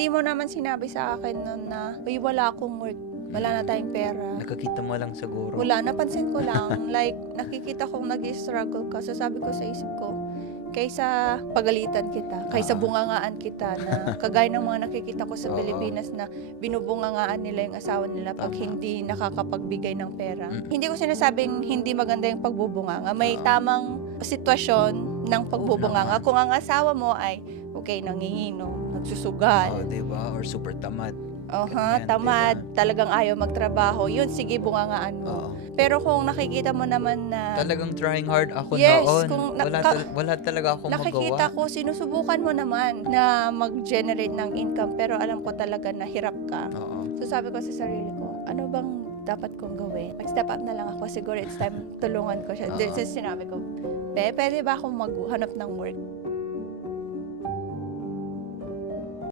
hindi mo naman sinabi sa akin nun na, uy, wala akong work. Wala na tayong pera. Nakakita mo lang siguro. Wala, napansin ko lang. Like, nakikita kong nag-struggle ka. So, sabi ko sa isip ko, kaysa pagalitan kita, kaysa bungangaan kita na kagaya ng mga nakikita ko sa Pilipinas na binubungangaan nila yung asawa nila pag hindi nakakapagbigay ng pera. Hindi ko sinasabing hindi maganda yung pagbubunganga. May tamang sitwasyon ng pagbubunganga. Kung ang asawa mo ay, okay, nanginginom, nagsusugal, Diba? Or super tamad. tamad, talagang ayaw magtrabaho, yun, sige, bungangaan mo. Pero kung nakikita mo naman na Talagang trying hard ako Yes, noon. kung Wala talaga akong nakikita magawa. ko, sinusubukan mo naman na mag-generate ng income, pero alam ko talaga na hirap ka. So sabi ko sa sarili ko, ano bang dapat kong gawin? Mag-step up na lang ako, siguro it's time tulungan ko siya. Sinabi ko, pwede ba akong maghanap ng work?